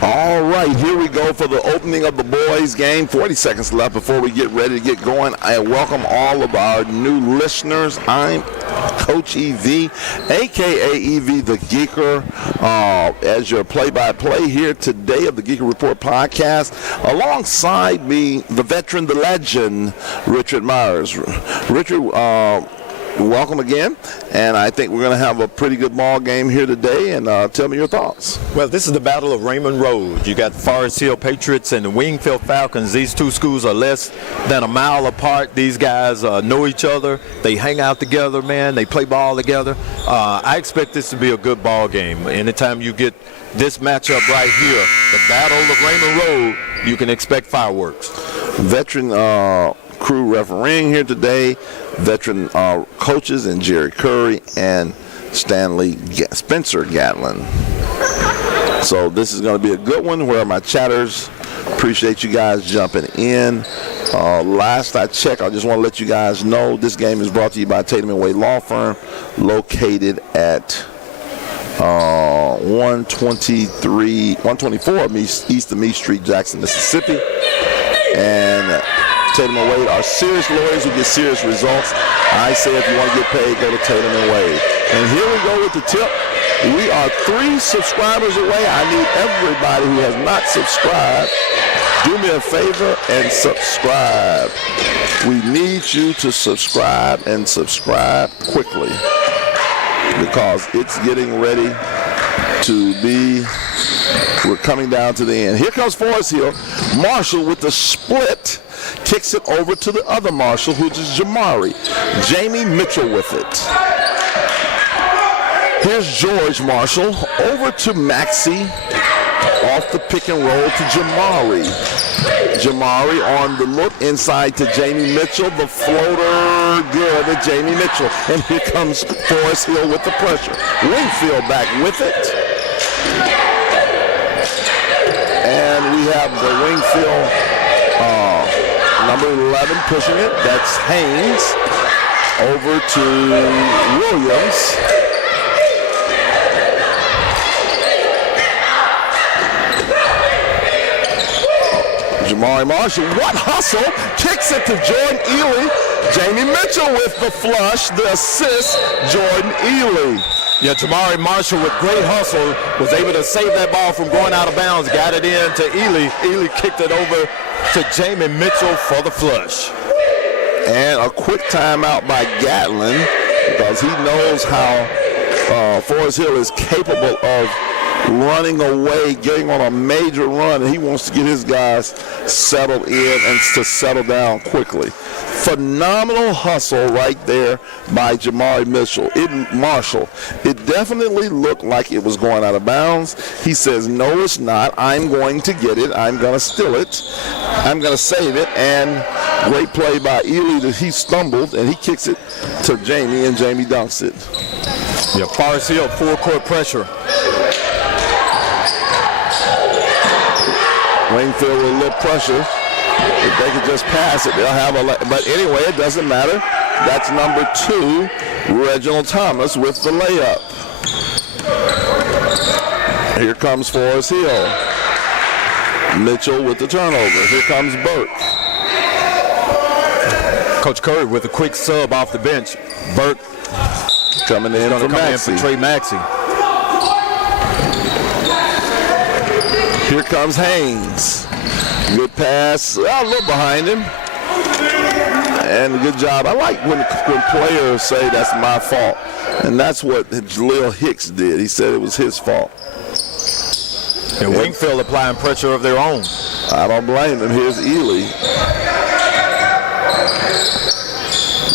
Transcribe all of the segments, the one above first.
All right, here we go for the opening of the boys' game. 40 seconds left before we get ready to get going. I welcome all of our new listeners. I'm Coach EV, a.k.a. EV the Geeker, as your play-by-play here today of the Geeker Report podcast. Alongside me, the veteran, the legend, Richard Myers. Richard, welcome again, and I think we're going to have a pretty good ball game here today, and tell me your thoughts. Well, this is the Battle of Raymond Road. You got the Forest Hill Patriots and the Wingfield Falcons. These two schools are less than a mile apart. These guys know each other. They hang out together, man. They play ball together. I expect this to be a good ball game. Anytime you get this matchup right here, the Battle of Raymond Road, you can expect fireworks. Veteran crew refereeing here today, veteran coaches and Jerry Curry and Spencer Gatlin. So this is going to be a good one. Where are my chatters? Appreciate you guys jumping in. Last I checked, I just want to let you guys know this game is brought to you by Tatum & Wade Law Firm, located at 124 East of Meade Street, Jackson, Mississippi. And Tatum & Wade are serious lawyers who get serious results. I say if you want to get paid, go to Tatum & Wade. And here we go with the tip. We are 3 subscribers away. I need everybody who has not subscribed, do me a favor and subscribe. We need you to subscribe and subscribe quickly, because it's getting ready to be, we're coming down to the end. Here comes Forest Hill. Marshall with the split kicks it over to the other Marshall, which is Jamari. Jamie Mitchell with it. Here's George Marshall over to Maxie, off the pick and roll to Jamari. Jamari on the look inside to Jamie Mitchell. The floater good to Jamie Mitchell. And here comes Forest Hill with the pressure. Wingfield back with it. And we have the Wingfield number 11 pushing it. That's Haynes over to Williams. Jamari Marshall, what hustle, kicks it to Jordan Ely. Jamie Mitchell with the flush, the assist, Jordan Ely. Yeah, Jamari Marshall with great hustle was able to save that ball from going out of bounds, got it in to Ely. Ely kicked it over to Jamie Mitchell for the flush. And a quick timeout by Gatlin, because he knows how Forest Hill is capable of running away, getting on a major run, and he wants to get his guys settled in and to settle down quickly. Phenomenal hustle right there by Jamari Marshall. It definitely looked like it was going out of bounds. He says, no, it's not. I'm going to get it. I'm going to steal it. I'm going to save it. And great play by Ely that he stumbled, and he kicks it to Jamie, and Jamie dunks it. Yeah, Forest Hill, full court pressure. Wingfield with a little pressure. If they could just pass it, they'll have but anyway, it doesn't matter. That's number 2, Reginald Thomas with the layup. Here comes Forest Hill. Mitchell with the turnover. Here comes Burke. Coach Curry with a quick sub off the bench. Burke coming in for Trey Maxey. Here comes Haynes. Good pass, a little behind him. And good job. I like when players say that's my fault. And that's what Jaleel Hicks did. He said it was his fault. And Wingfield applying pressure of their own. I don't blame him. Here's Ely.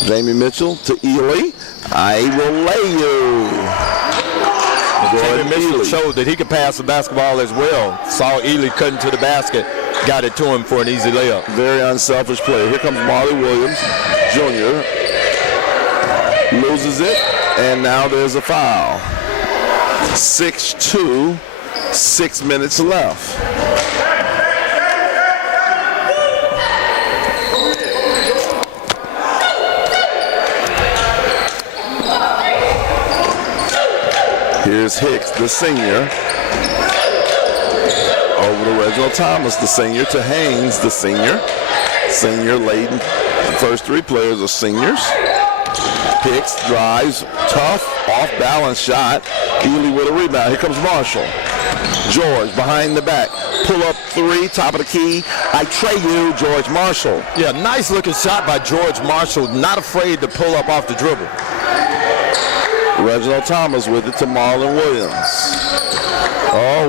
Jamie Mitchell to Ely. I will lay you. Jamie Mitchell showed that he could pass the basketball as well. Saw Ely cutting to the basket. Got it to him for an easy layup. Very unselfish play. Here comes Marley Williams, Jr. Loses it, and now there's a foul. 6-2, 6 minutes left. Here's Hicks, the senior. over to Reginald Thomas, the senior, to Haynes, the senior. Senior laden. The first three players are seniors. Hicks drives, tough, off-balance shot. Ely with a rebound. Here comes Marshall. George behind the back. Pull up three, top of the key. I tray you, George Marshall. Yeah, nice looking shot by George Marshall. Not afraid to pull up off the dribble. Reginald Thomas with it to Marlon Williams. Oh,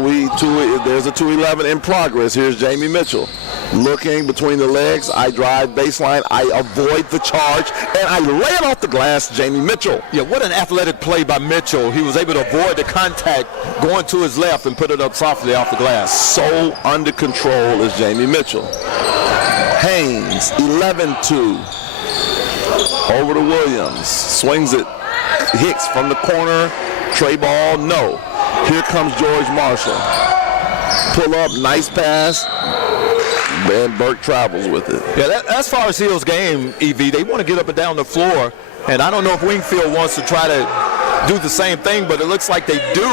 there's a 2-11 in progress. Here's Jamie Mitchell. Looking between the legs, I drive baseline, I avoid the charge, and I lay it off the glass, Jamie Mitchell. Yeah, what an athletic play by Mitchell. He was able to avoid the contact going to his left and put it up softly off the glass. So under control is Jamie Mitchell. Haynes, 11-2. Over to Williams. Swings it. Hicks from the corner. Tray ball, no. Here comes George Marshall. Pull up, nice pass. And Burke travels with it. Yeah, as far as Hill's game, EV, they want to get up and down the floor. And I don't know if Wingfield wants to try to do the same thing, but it looks like they do.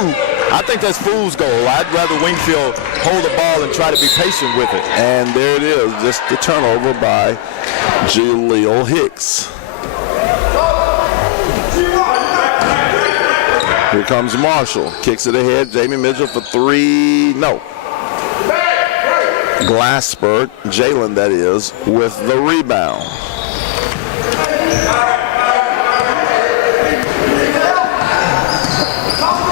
I think that's fool's goal. I'd rather Wingfield hold the ball and try to be patient with it. And there it is, just the turnover by Jaleel Hicks. Here comes Marshall. Kicks it ahead. Jamie Mitchell for three. No. Glassberg, Jalen that is, with the rebound.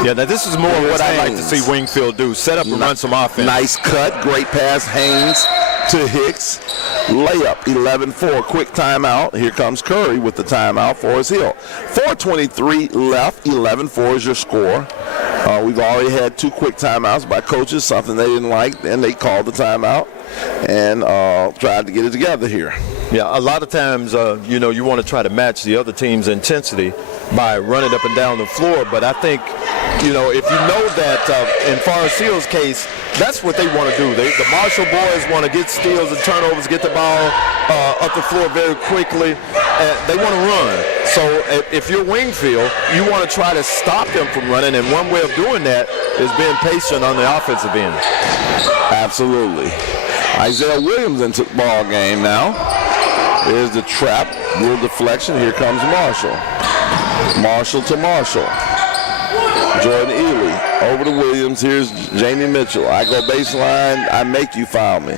Yeah, now this is more what I like to see Wingfield do. Set up and run some offense. Nice cut, great pass, Haynes to Hicks. Layup, 11-4, quick timeout. Here comes Curry with the timeout for his Hill. 4:23 left, 11-4 is your score. We've already had two quick timeouts by coaches, something they didn't like, and they called the timeout and tried to get it together here. Yeah, a lot of times, you want to try to match the other team's intensity by running up and down the floor, but I think, if you know that in Forest Hill's case, that's what they want to do. The Marshall boys want to get steals and turnovers, get the ball up the floor very quickly. They want to run. So if you're Wingfield, you want to try to stop them from running, and one way of doing that is being patient on the offensive end. Absolutely. Isaiah Williams into the ball game now. There's the trap, little deflection. Here comes Marshall. Marshall to Marshall. Jordan Ely over to Williams. Here's Jamie Mitchell. I go baseline. I make you foul me.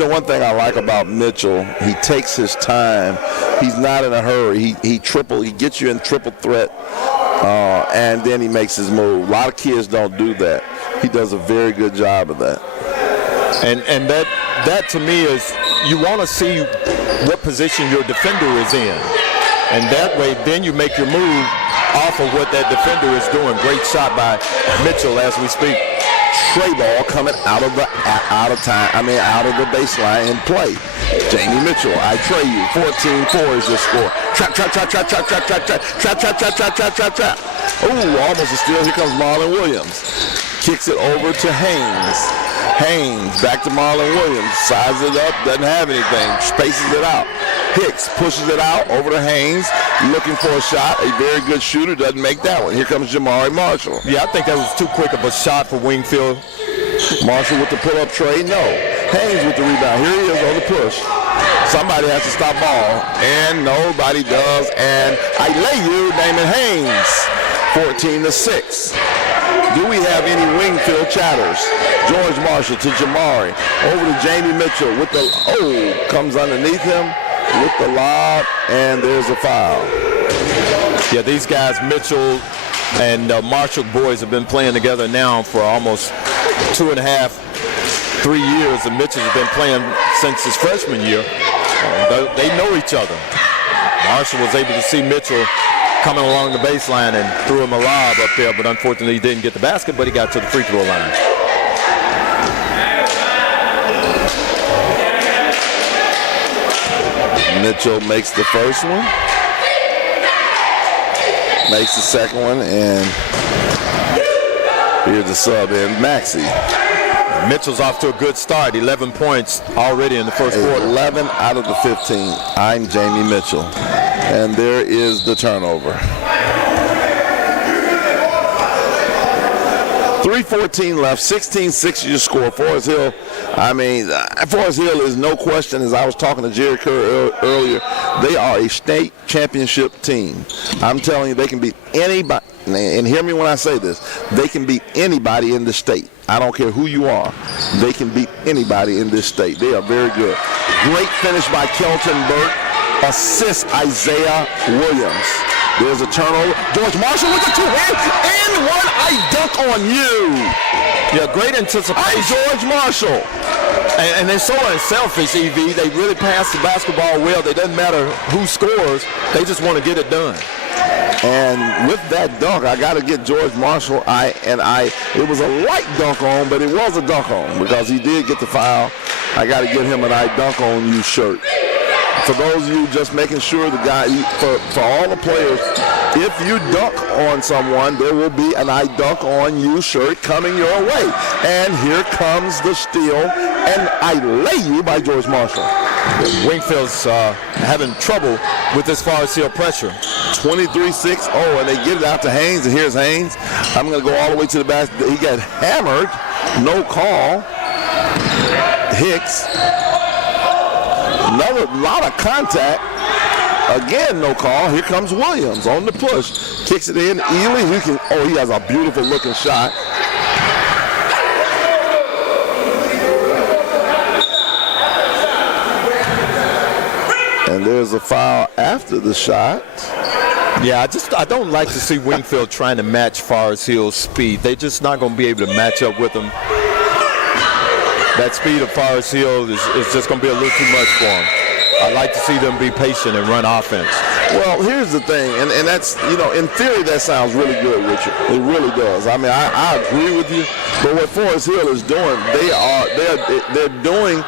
One thing I like about Mitchell, he takes his time. He's not in a hurry. He gets you in triple threat, and then he makes his move. A lot of kids don't do that. He does a very good job of that. And that to me is, you want to see what position your defender is in. And that way, then you make your move off of what that defender is doing. Great shot by Mitchell as we speak. Tray ball coming out of the baseline and play. Jamie Mitchell, I tray you. 14-4 is your score. Trap. Ooh, almost a steal. Here comes Marlon Williams. Kicks it over to Haynes. Haynes back to Marlon Williams. Sizes it up, doesn't have anything. Spaces it out. Hicks pushes it out over to Haynes. Looking for a shot. A very good shooter. Doesn't make that one. Here comes Jamari Marshall. Yeah, I think that was too quick of a shot for Wingfield. Marshall with the pull-up tray. No. Haynes with the rebound. Here he is on the push. Somebody has to stop ball. And nobody does. And I lay you, Damon Haynes. 14-6. Do we have any Wingfield chatters? George Marshall to Jamari. Over to Jamie Mitchell with the, comes underneath him with the lob, and there's a foul. Yeah, these guys, Mitchell and Marshall boys, have been playing together now for almost 2.5, 3 years, and Mitchell has been playing since his freshman year. They know each other. Marshall was able to see Mitchell coming along the baseline and threw him a lob up there, but unfortunately he didn't get the basket, but he got to the free throw line. Mitchell makes the first one, makes the second one, and here's the sub in, Maxey. Mitchell's off to a good start, 11 points already in the first quarter. 11 out of the 15. I'm Jamie Mitchell. And there is the turnover. 3 3:14 left, 16-6 your score. Forest Hill, Forest Hill is no question, as I was talking to Jerry Kerr earlier, they are a state championship team. I'm telling you, they can beat anybody, and hear me when I say this, they can beat anybody in the state. I don't care who you are. They can beat anybody in this state. They are very good. Great finish by Kelton Burke. Assist Isaiah Williams. There's a turnover. George Marshall with the two-hand and one. I dunk on you. Yeah, great anticipation. George Marshall. And they're so unselfish, EV. They really pass the basketball well. It doesn't matter who scores. They just want to get it done. And with that dunk, I got to get George Marshall. It was a light dunk on, but it was a dunk on because he did get the foul. I got to get him an I dunk on you shirt. For those of you just making sure for all the players, if you dunk on someone, there will be an I dunk on you shirt coming your way. And here comes the steal, and I lay you by George Marshall. Wingfield's having trouble with this Forest Hill pressure. 23-6. Oh, and they get it out to Haynes, and here's Haynes. I'm going to go all the way to the basket. He got hammered. No call. Hicks. Another lot of contact. Again, no call. Here comes Williams on the push. Kicks it in. Ely, he has a beautiful looking shot. And there's a foul after the shot. Yeah, I don't like to see Wingfield trying to match Forest Hill's speed. They're just not going to be able to match up with them. That speed of Forest Hill is just going to be a little too much for them. I like to see them be patient and run offense. Well, here's the thing, and that's, in theory that sounds really good, Richard. It really does. I mean, I agree with you, but what Forest Hill is doing, they're doing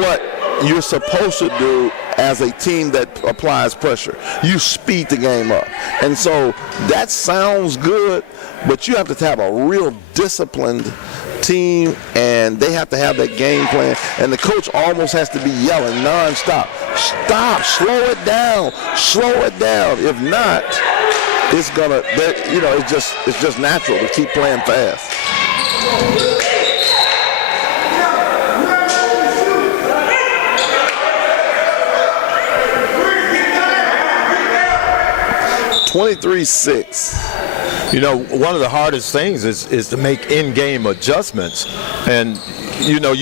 what you're supposed to do as a team that applies pressure. You speed the game up. And so that sounds good, but you have to have a real disciplined team, and they have to have that game plan, and the coach almost has to be yelling nonstop. Stop, slow it down. If not, it's gonna, it's just natural to keep playing fast. $23-6. One of the hardest things is to make in-game adjustments, and you know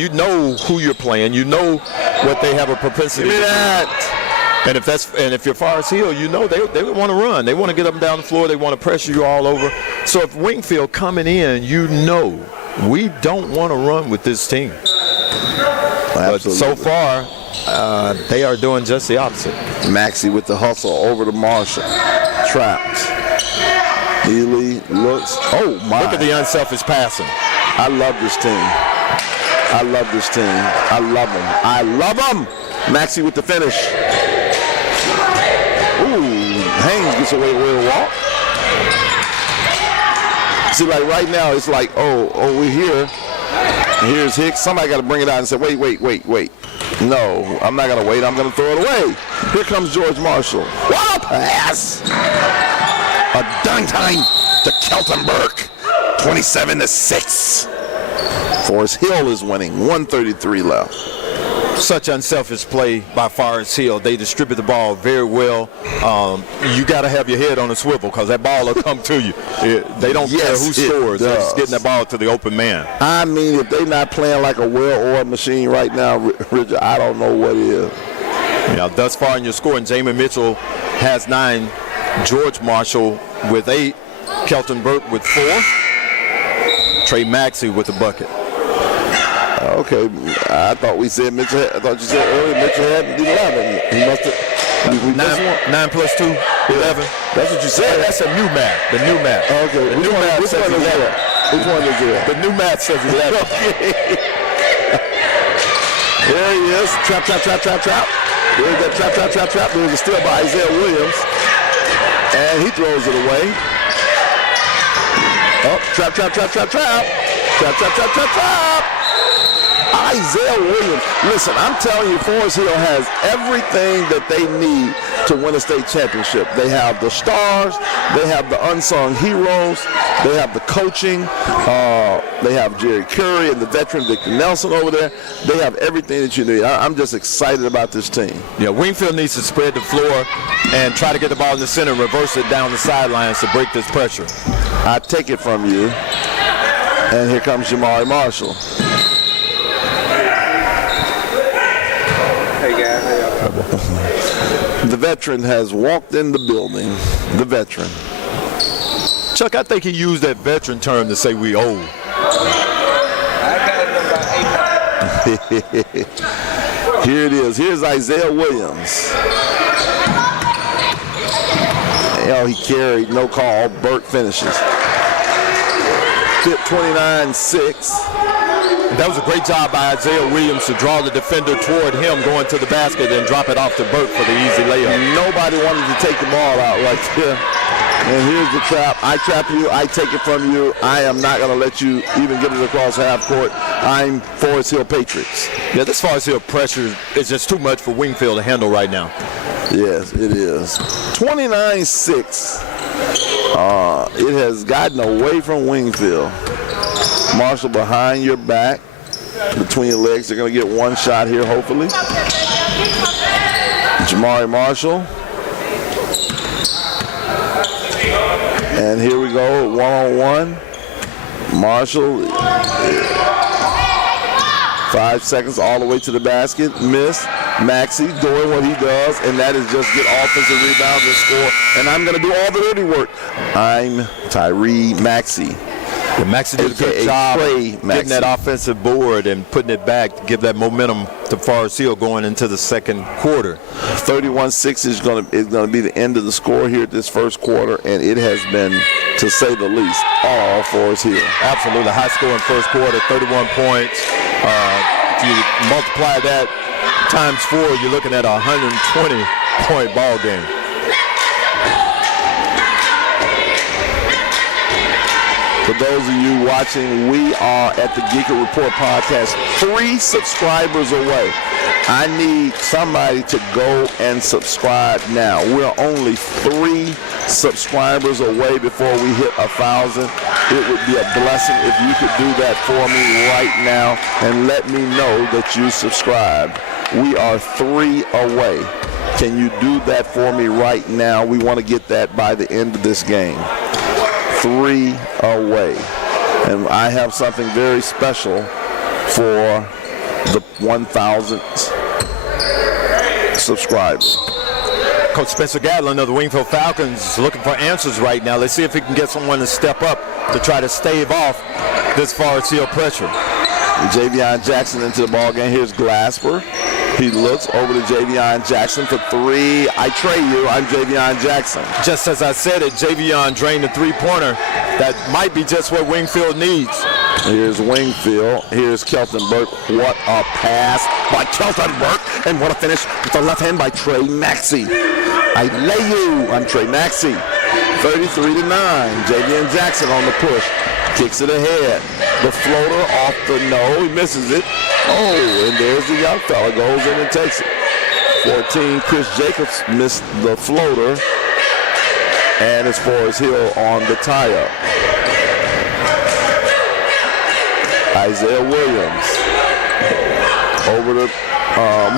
who you're playing. You know what they have a propensity to do. And if you're Forest Hill, they want to run. They want to get up and down the floor. They want to pressure you all over. So if Wingfield coming in, we don't want to run with this team. Absolutely. But so far, they are doing just the opposite. Maxey with the hustle over to Marshall. Trapped. Ely looks. Oh, my. Look at the unselfish passing. I love this team. I love them. Maxey with the finish. Ooh, Haynes gets away with a walk. See, like right now, it's like, oh, we're here. Here's Hicks. Somebody got to bring it out and say, wait. No, I'm not going to wait. I'm going to throw it away. Here comes George Marshall. What a pass! A dunk time to Kelton Burke. 27-6. Forest Hill is winning. 1:33 left. Such unselfish play by Forest Hill. They distribute the ball very well. You got to have your head on a swivel because that ball will come to you. They don't care who scores. They're just getting that ball to the open man. I mean, if they're not playing like a well-oiled machine right now, Richard, I don't know what is. Yeah, thus far in your scoring, Jamie Mitchell has 9, George Marshall with 8, Kelton Burke with 4, Trey Maxey with the bucket. Okay, I thought you said earlier Mitchell had 11. He must have. 9 plus 2, 11. That's what you said. That's a new math. The new math. Okay. The new math says 11. Which one is it? The new math says 11. Okay. There he is. Trap. There's that trap. There's a steal by Isaiah Williams. And he throws it away. Oh, trap. Isaiah Williams. Listen, I'm telling you, Forest Hill has everything that they need to win a state championship. They have the stars, they have the unsung heroes, they have the coaching, they have Jerry Curry and the veteran Victor Nelson over there. They have everything that you need. I'm just excited about this team. Yeah, Wingfield needs to spread the floor and try to get the ball in the center and reverse it down the sidelines to break this pressure. I take it from you, and here comes Jamari Marshall. The veteran has walked in the building. The veteran. Chuck, I think he used that veteran term to say we old. Here it is. Here's Isaiah Williams. He carried, no call. Burke finishes. 29-6. That was a great job by Isaiah Williams to draw the defender toward him, going to the basket and drop it off to Burke for the easy layup. Nobody wanted to take the ball out right there. And here's the trap. I trap you. I take it from you. I am not going to let you even get it across half court. I'm Forest Hill Patriots. Yeah, this Forest Hill pressure is just too much for Wingfield to handle right now. Yes, it is. 29-6. It has gotten away from Wingfield. Marshall behind your back, between your legs. They're going to get one shot here, hopefully. Jamari Marshall. And here we go, one-on-one. Marshall, 5 seconds all the way to the basket. Miss. Maxey doing what he does, and that is just get offensive rebounds and score. And I'm going to do all the dirty work. I'm Tyree Maxey. Yeah, Maxey did a good job getting that offensive board and putting it back to give that momentum to Forest Hill going into the second quarter. 31-6 is going to be the end of the score here at this first quarter, and it has been, to say the least, all Forest Hill. Absolutely. High scoring first quarter, 31 points. If you multiply that times 4, you're looking at a 120-point ball game. For those of you watching, we are at the Geeker Report podcast 3 subscribers away. I need somebody to go and subscribe now. We're only 3 subscribers away before we hit 1,000. It would be a blessing if you could do that for me right now and let me know that you subscribed. We are 3 away. Can you do that for me right now? We want to get that by the end of this game. 3 away. And I have something very special for the 1,000th subscriber. Coach Spencer Gatlin of the Wingfield Falcons is looking for answers right now. Let's see if he can get someone to step up to try to stave off this Forest Hill pressure. Javion Jackson into the ball game. Here's Glasper. He looks over to Javion Jackson for 3. I trade you. I'm Javion Jackson. Just as I said it, Javion drained the three-pointer. That might be just what Wingfield needs. Here's Wingfield. Here's Kelton Burke. What a pass by Kelton Burke. And what a finish with the left hand by Trey Maxey. I lay you. I'm Trey Maxey. 33-9. Javion Jackson on the push. Kicks it ahead. The floater off the no. He misses it. Oh, and there's the young fella. Goes in and takes it. 14, Chris Jacobs missed the floater. And it's Forest Hill on the tie-up. Isaiah Williams. Over to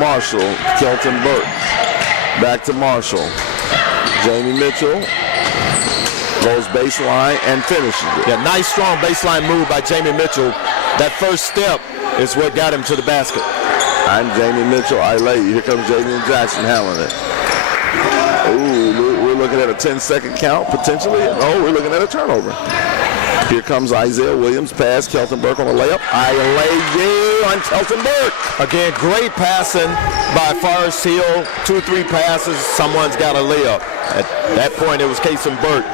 Marshall. Kelton Burke. Back to Marshall. Jamie Mitchell. Goes baseline and finishes it. Yeah, nice strong baseline move by Jamie Mitchell. That first step is what got him to the basket. I'm Jamie Mitchell. I lay you. Here comes Javion Jackson handling it. Ooh, we're looking at a 10-second count potentially. Oh, we're looking at a turnover. Here comes Isaiah Williams. Pass. Kelton Burke on the layup. I lay you on Kelton Burke. Again, great passing by Forest Hill. 2-3 passes. Someone's got a layup. At that point, it was Kason Burke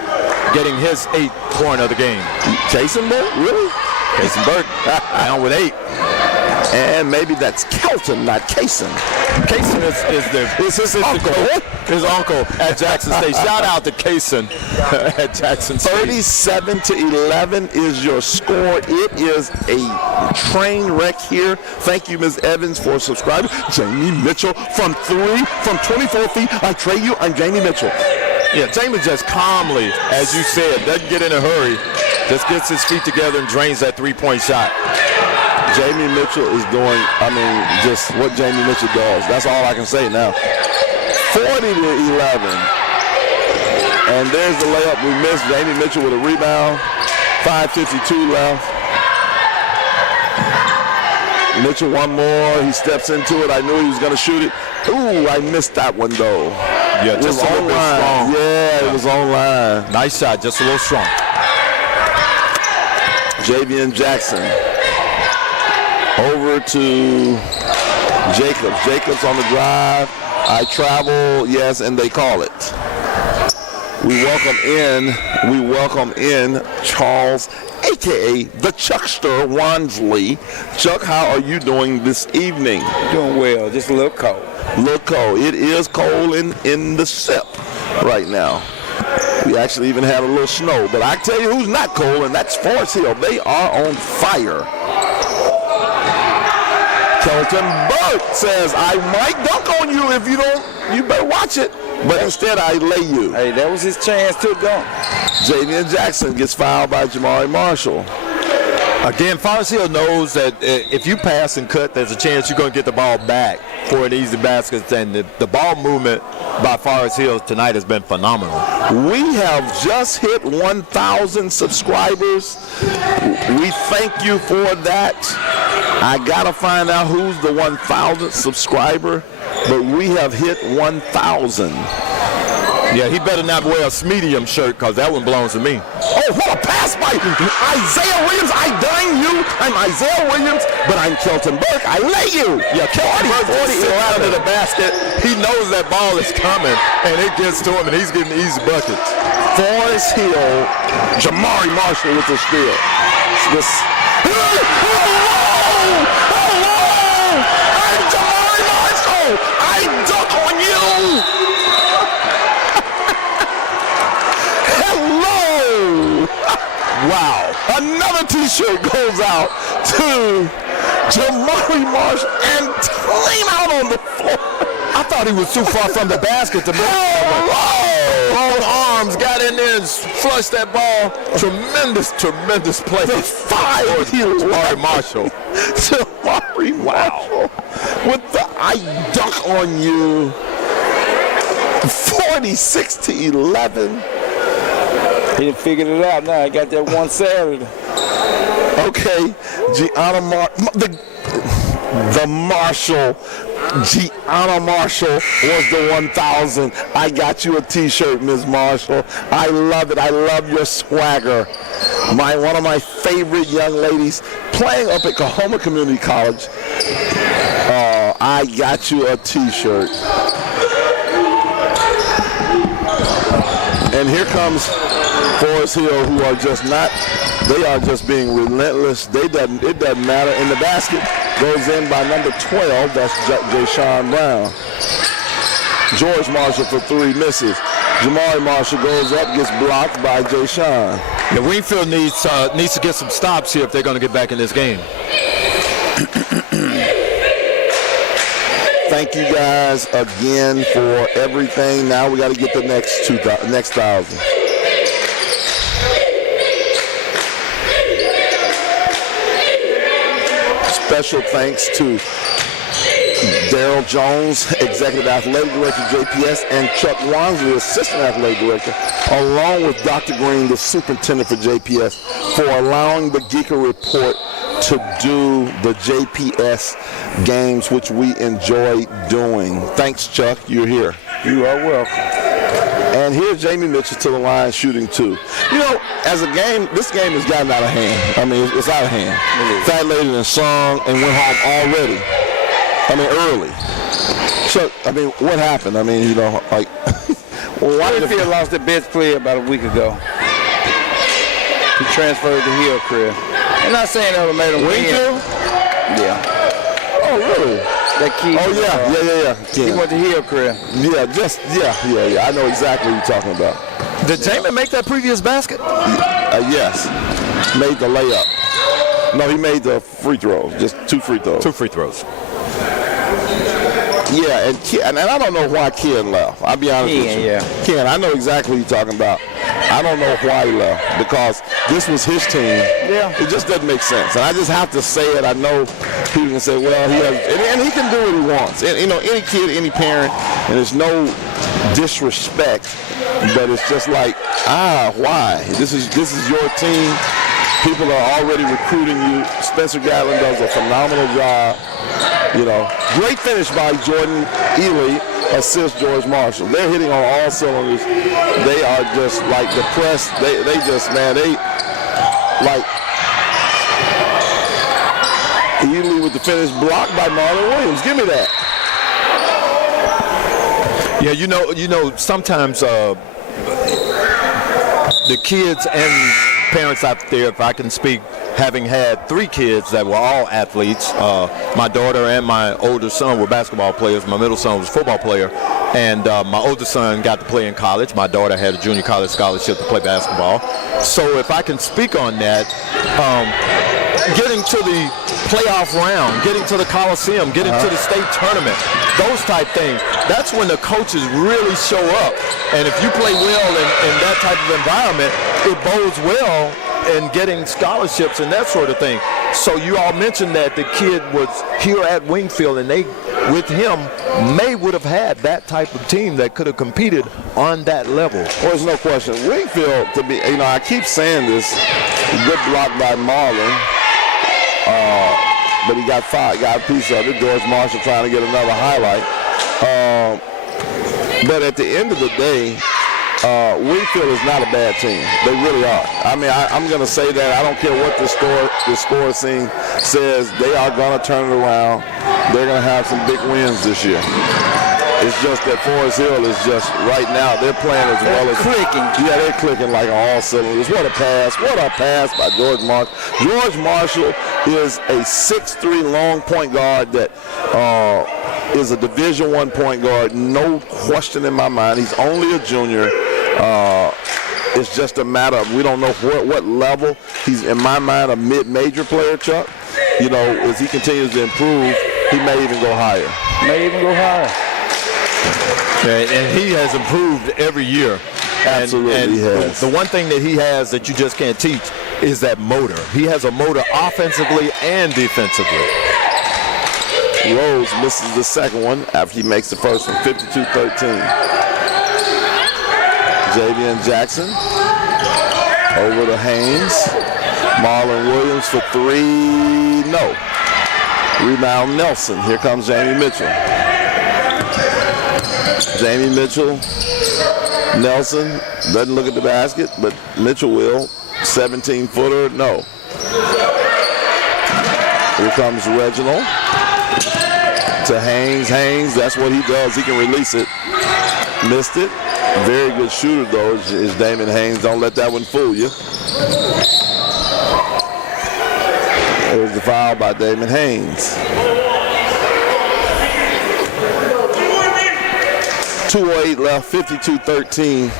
getting his 8th point of the game. Kason Burke? Really? Kason Burke down with 8. And maybe that's Kelton, not Kaysen. Kaysen is his uncle. His uncle at Jackson State. Shout out to Kaysen at Jackson State. 37-11 is your score. It is a train wreck here. Thank you, Ms. Evans, for subscribing. Jamie Mitchell from 24 feet. I trade you. I'm Jamie Mitchell. Yeah, Jamie just calmly, as you said, doesn't get in a hurry. Just gets his feet together and drains that three-point shot. Jamie Mitchell is doing, just what Jamie Mitchell does. That's all I can say now. 40-11. And there's the layup we missed. Jamie Mitchell with a rebound. 5:52 left. Mitchell one more. He steps into it. I knew he was going to shoot it. Ooh, I missed that one, though. Yeah, just a little bit strong. Yeah, it was online. Nice shot, just a little strong. Javian Jackson. Over to Jacobs. Jacobs on the drive. I travel, yes, and they call it. We welcome in Charles, a.k.a. the Chuckster Wansley. Chuck, how are you doing this evening? Doing well, just a little cold. It is cold in the SIP right now. We actually even had a little snow. But I tell you who's not cold, and that's Forest Hill. They are on fire. Kelton Burke says, I might dunk on you if you don't. You better watch it. But instead, I lay you. Hey, that was his chance to dunk. Javian Jackson gets fouled by Jamari Marshall. Again, Forest Hill knows that if you pass and cut, there's a chance you're going to get the ball back for an easy basket. And the ball movement by Forest Hill tonight has been phenomenal. We have just hit 1,000 subscribers. We thank you for that. I got to find out who's the 1,000th subscriber, but we have hit 1,000. Yeah, he better not wear a medium shirt because that one belongs to me. Oh, what a pass by Isaiah Williams. I dine you. I'm Isaiah Williams, but I'm Kelton Burke. I lay you. Yeah, Kelton Burke just sits out of the basket. He knows that ball is coming, and it gets to him, and he's getting easy buckets. Forest Hill, Jamari Marshall with the steal. Hello! I'm Jamari Marshall. I dunk on you. Wow. Another t-shirt goes out to Jamari Marshall and clean out on the floor. I thought he was too far from the basket to make it. Both arms got in there and flushed that ball. Tremendous play. The 5-11 Jamari Marshall. Jamari Marshall with the I dunk on you. 46-11. He figured it out now. He got that one Saturday. Okay, the Marshall, Gianna Marshall was the 1,000. I got you a t-shirt, Ms. Marshall. I love it. I love your swagger. One of my favorite young ladies playing up at Coahoma Community College. I got you a t-shirt. And here comes Forest Hill, who are just they are just being relentless. It doesn't matter. And the basket goes in by number 12. That's Jayshawn Brown. George Marshall for 3 misses. Jamari Marshall goes up, gets blocked by Jayshawn. The Wingfield needs to get some stops here if they're going to get back in this game. Thank you guys again for everything. Now we got to get the next 1,000. Special thanks to Daryl Jones, Executive Athletic Director, JPS, and Chuck Wansley, Assistant Athletic Director, along with Dr. Green, the Superintendent for JPS, for allowing the Geeker Report to do the JPS games, which we enjoy doing. Thanks, Chuck. You're here. You are welcome. And here's Jamie Mitchell to the line shooting 2. You know, as a game, this game has gotten out of hand. I mean, it's out of hand. Fat Lady done sung and went home already. I mean, early. So, I mean, what happened? I mean, you know, like, well, Wingfield lost their best player about a week ago. He transferred to Hillcrest. I'm not saying that would have made him win. Wingfield? Yeah. Oh, really? That kid. Oh, yeah. He Ken. went to Hillcrest. Yeah. I know exactly what you're talking about. Did Jamin make that previous basket? Yes. Made the layup. No, he made the free throws. Just 2 free throws. 2 free throws. Yeah, and I don't know why Ken left. I'll be honest with you. Yeah. Ken, I know exactly what you're talking about. I don't know why he left because this was his team. Yeah. It just doesn't make sense. And I just have to say it. I know people can say, well, he has, and he can do what he wants. And, you know, any kid, any parent, and there's no disrespect, but it's just like, why? This is your team. People are already recruiting you. Spencer Gatlin does a phenomenal job. You know, great finish by Jordan Ely, assist George Marshall. They're hitting on all cylinders. They are just like the press. They just, man, they like Ely with the finish blocked by Marlon Williams. Give me that. Yeah, you know, sometimes the kids and parents out there, if I can speak, having had 3 kids that were all athletes, my daughter and my older son were basketball players. My middle son was a football player, and my older son got to play in college. My daughter had a junior college scholarship to play basketball. So if I can speak on that, getting to the playoff round, getting to the Coliseum, getting to the state tournament, those type things, that's when the coaches really show up. And if you play well in that type of environment, it bodes well in getting scholarships and that sort of thing. So you all mentioned that the kid was here at Wingfield, and they, with him, would have had that type of team that could have competed on that level. Well, there's no question. Wingfield, to be, you know, I keep saying this, good block by Marlon, but he got a piece of it. George Marshall trying to get another highlight. But at the end of the day, Wingfield is not a bad team. They really are. I mean, I'm going to say that. I don't care what the score scene says. They are going to turn it around. They're going to have some big wins this year. It's just that Forest Hill is just, right now, they're playing as well as clicking. Yeah, they're clicking like on all cylinders. What a pass. What a pass by George Marshall. George Marshall is a 6'3" long point guard that is a Division I point guard. No question in my mind. He's only a junior. It's just a matter of, we don't know what level. He's, in my mind, a mid-major player, Chuck. You know, as he continues to improve, he may even go higher. And he has improved every year. Absolutely, he has. The one thing that he has that you just can't teach is that motor. He has a motor offensively and defensively. Rose misses the second one after he makes the first one, 52-13. Javian Jackson over to Haynes. Marlon Williams for 3. No. Rebound Nelson. Here comes Jamie Mitchell. Jamie Mitchell. Nelson doesn't look at the basket, but Mitchell will. 17-footer. No. Here comes Reginald. To Haynes. Haynes, that's what he does. He can release it. Missed it. Very good shooter, though, is Damon Haynes. Don't let that one fool you. There's the foul by Damon Haynes. 2:08 left, 52-13.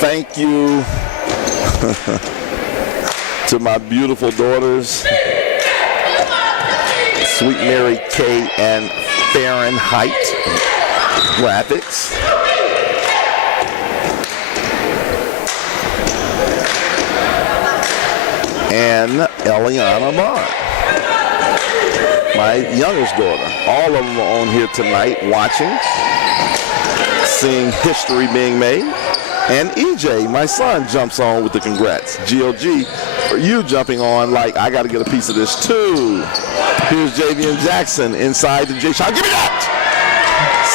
Thank you to my beautiful daughters, Sweet Mary Kay and Fahrenheit Graphics. And Eliana Bond, my youngest daughter. All of them are on here tonight watching, seeing history being made. And EJ, my son, jumps on with the congrats. GOG, for you jumping on like, I got to get a piece of this too. Here's Javian Jackson inside the J-shot. Give me that!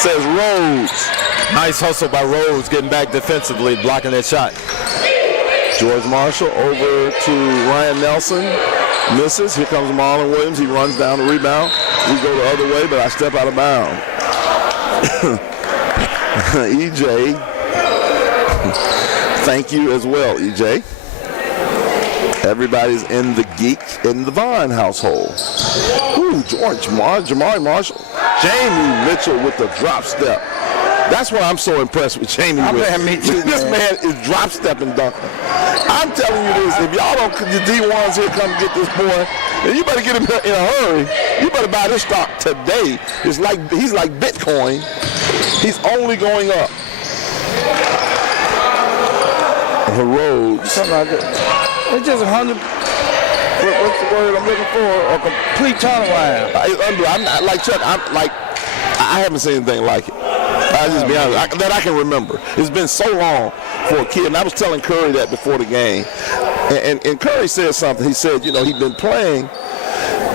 Says Rhodes. Nice hustle by Rhodes, getting back defensively, blocking that shot. George Marshall over to Ryan Nelson. Misses. Here comes Marlon Williams. He runs down the rebound. We go the other way, but I step out of bounds. EJ. Thank you as well, EJ. Everybody's in the Geek in the Vaughn household. Ooh, Jamari Marshall. Jamie Mitchell with the drop step. That's why I'm so impressed with Jamie. Me too, this man is drop stepping dunking. I'm telling you this, if y'all don't, the D1s here come get this boy, then you better get him in a hurry. You better buy this stock today. He's like Bitcoin. He's only going up. The roads. It's just 100. What's the word I'm looking for? A complete turnaround. I'm not like Chuck. I haven't seen anything like it. I'll just be honest, that I can remember. It's been so long for a kid. And I was telling Curry that before the game. And Curry said something. He said, he'd been playing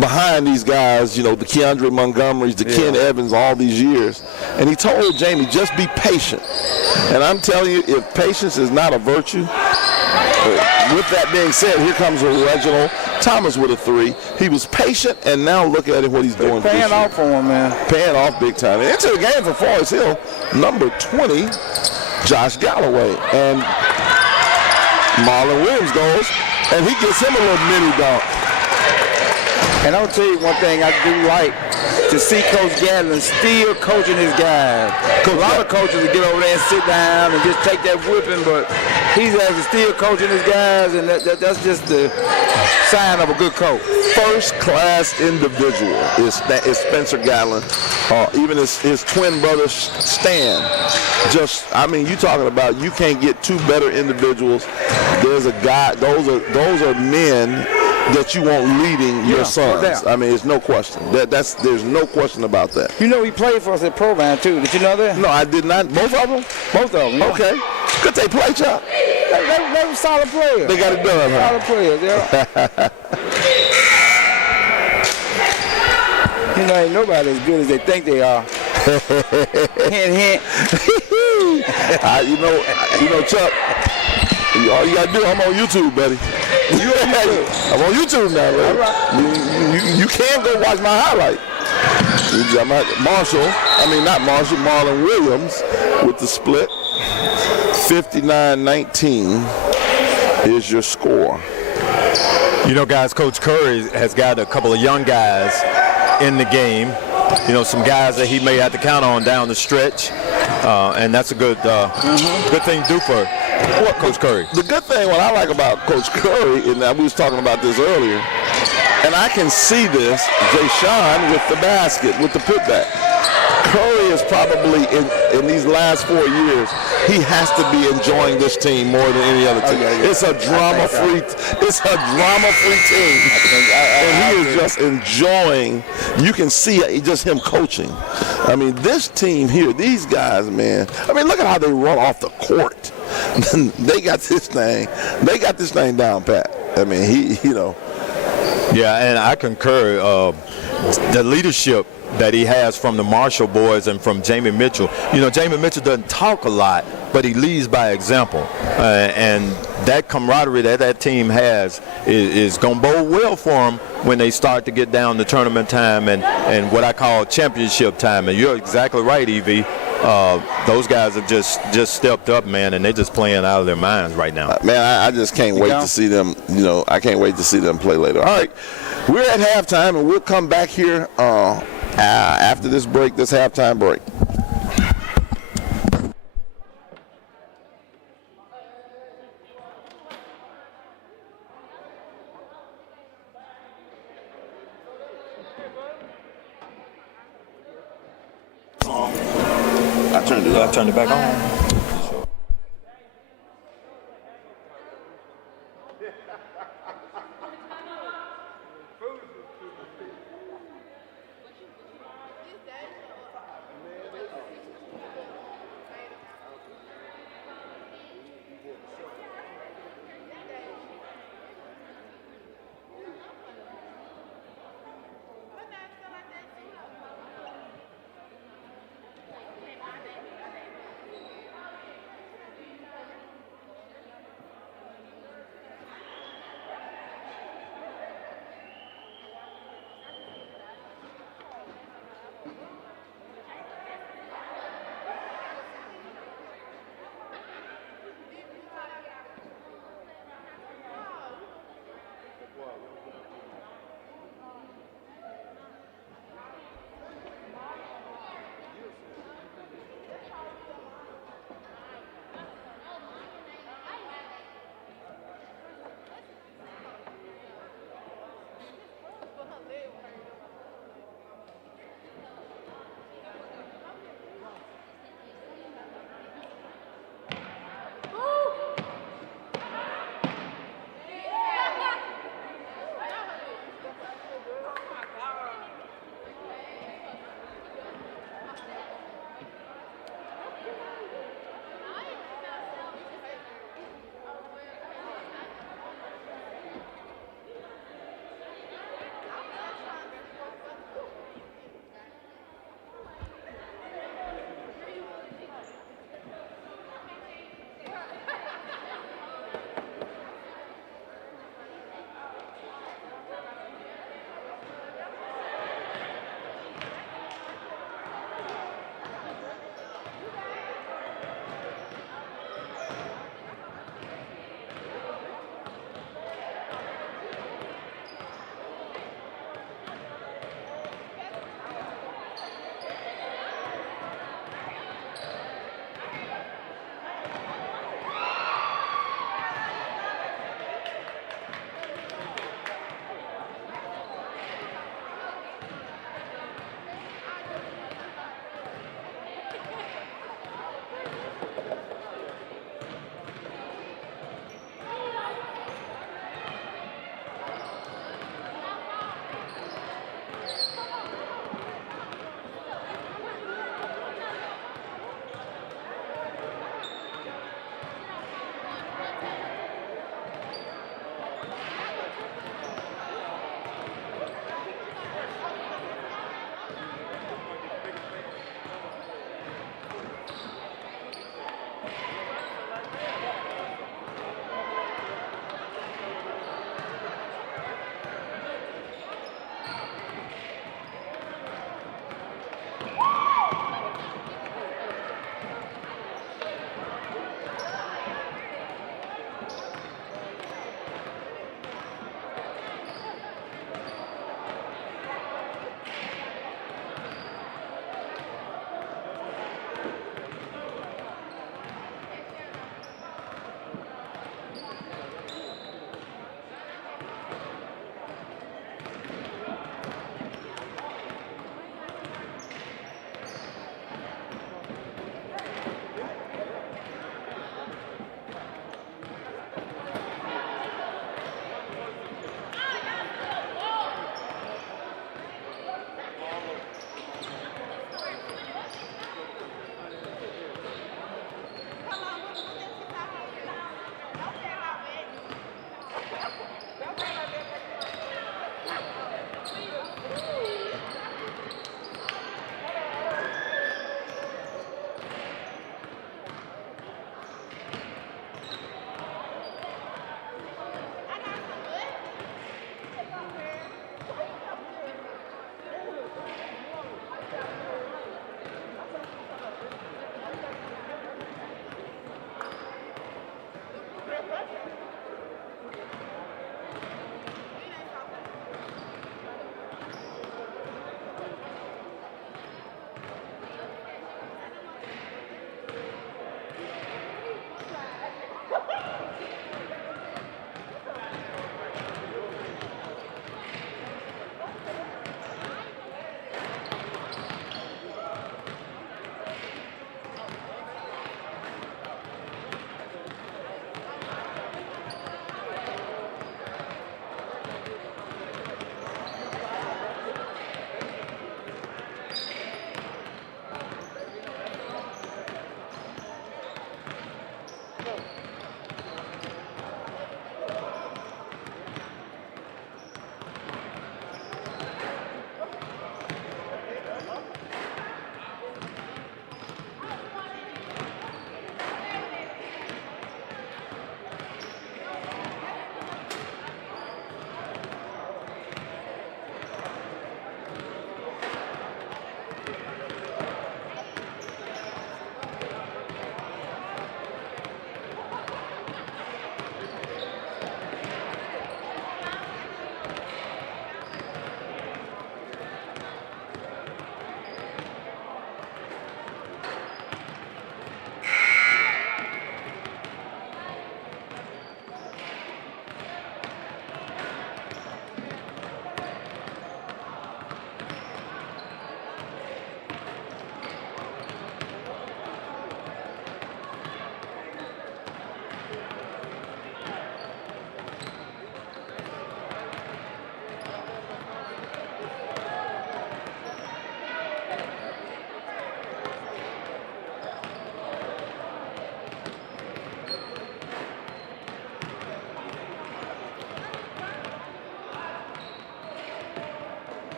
behind these guys, the Keandre Montgomerys, the Ken Evans, all these years. And he told Jamie, just be patient. And I'm telling you, if patience is not a virtue, with that being said, here comes Reginald Thomas with a 3. He was patient, and now look at what he's doing. Paying off for him, man. Paying off big time. And into the game for Forest Hill, number 20, Josh Galloway. And Marlon Williams goes, and he gets him a little mini dunk. And I'll tell you one thing I do like to see Coach Gatlin still coaching his guys. A lot of coaches will get over there and sit down and just take that whipping, but he's actually still coaching his guys, and that's just the sign of a good coach. First-class individual is Spencer Gatlin. Even his twin brother Stan. You talking about you can't get 2 better individuals. There's a guy. Those are men that you want leading your sons. No, it's no question. There's no question about that. He played for us at Provine too. Did you know that? No, I did not. Both of them? Both of them. Yeah. Okay. Good they play, Chuck. They were solid players. They got it done, huh? Solid players, yeah. Ain't nobody as good as they think they are. Hint, hint. Chuck, all you got to do, I'm on YouTube, buddy. I'm on YouTube now, man. Right. You can go watch my highlight. Marlon Williams with the split. 59-19 is your score. Guys, Coach Curry has got a couple of young guys in the game. Some guys that he may have to count on down the stretch. And that's a good thing to do for Coach Curry. The good thing, what I like about Coach Curry, and we was talking about this earlier, and I can see this, Jay with the basket, with the putback. Curry is probably, in these last 4 years, he has to be enjoying this team more than any other team. It's a drama-free team. And he is just enjoying. You can see just him coaching. This team here, these guys, man, look at how they run off the court. They got this thing down pat. Yeah, and I concur. The leadership that he has from the Marshall boys and from Jamie Mitchell. Jamie Mitchell doesn't talk a lot, but he leads by example. And that camaraderie that team has is going to bode well for them when they start to get down to tournament time and what I call championship time. And you're exactly right, Evie. Those guys have just stepped up, man, and they're just playing out of their minds right now. I just can't wait to see them. I can't wait to see them play later. All right, we're at halftime, and we'll come back here after this halftime break. I turned it back on.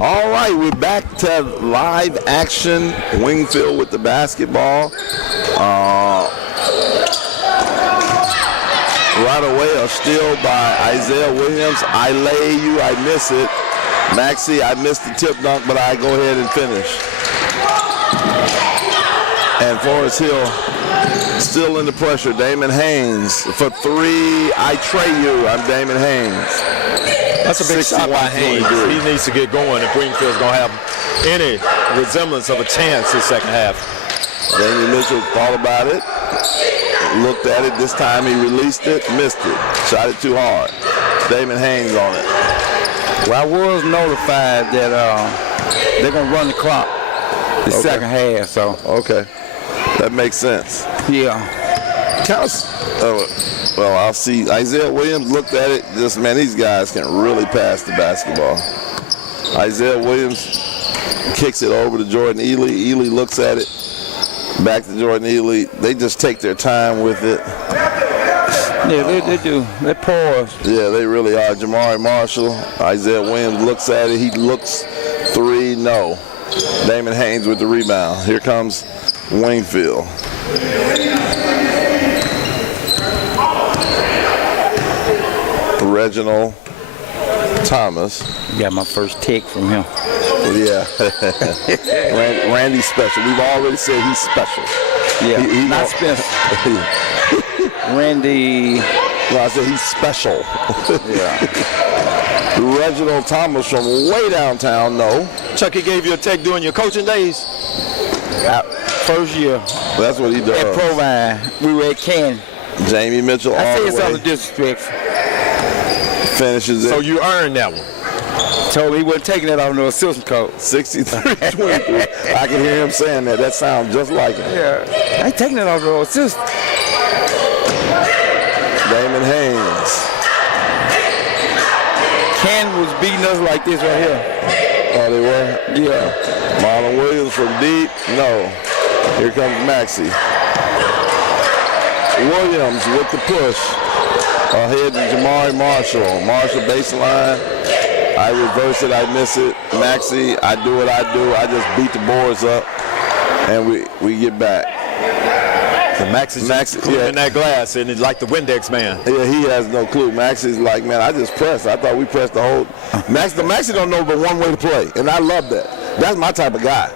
All right, we're back to live action. Wingfield with the basketball. Right away, a steal by Isaiah Williams. I lay you, I miss it. Maxie, I missed the tip dunk, but I go ahead and finish. And Forest Hill still in the pressure. Damon Haynes for three. I tray you. I'm Damon Haynes. That's a big shot by Haynes. He needs to get going if Wingfield's going to have any resemblance of a chance this second half. Damien Mitchell thought about it, looked at it. This time he released it, missed it. Shot it too hard. Damon Haynes on it. Well, I was notified that they're going to run the clock the second half, so. Okay. That makes sense. Yeah. Well, I'll see. Isaiah Williams looked at it. Just, man, these guys can really pass the basketball. Isaiah Williams kicks it over to Jordan Ely. Ely looks at it. Back to Jordan Ely. They just take their time with it. Yeah, they do. They pause. Yeah, they really are. Jamari Marshall. Isaiah Williams looks at it. He looks three. No. Damon Haynes with the rebound. Here comes Wingfield. Reginald Thomas. Got my first take from him. Yeah. Randy's special. We've already said he's special. Yeah, not special. Randy. No, I said he's special. Yeah. Reginald Thomas from way downtown, no. Chucky gave you a tech during your coaching days? First year. That's what he does. At Provine. We were at Canton. Jamie Mitchell all I the say way. it's something disrespectful. Finishes it. So you earned that one. Told me he wasn't taking that off no assistant coach. 63-23. I can hear him saying that. That sounds just like him. Yeah. I ain't taking that off no assistant. Damon Haynes. Canton was beating us like this right here. Oh, they were? Yeah. Marlon Williams from deep. No. Here comes Maxie. Williams with the push. Ahead to Jamari Marshall. Marshall baseline. I reverse it. I miss it. Maxie, I do what I do. I just beat the boards up, and we get back. And Maxie's in that glass, and it's like the Windex man. Yeah, he has no clue. Maxie's like, man, I just pressed. I thought we pressed the whole. Maxie don't know but one way to play, and I love that. That's my type of guy.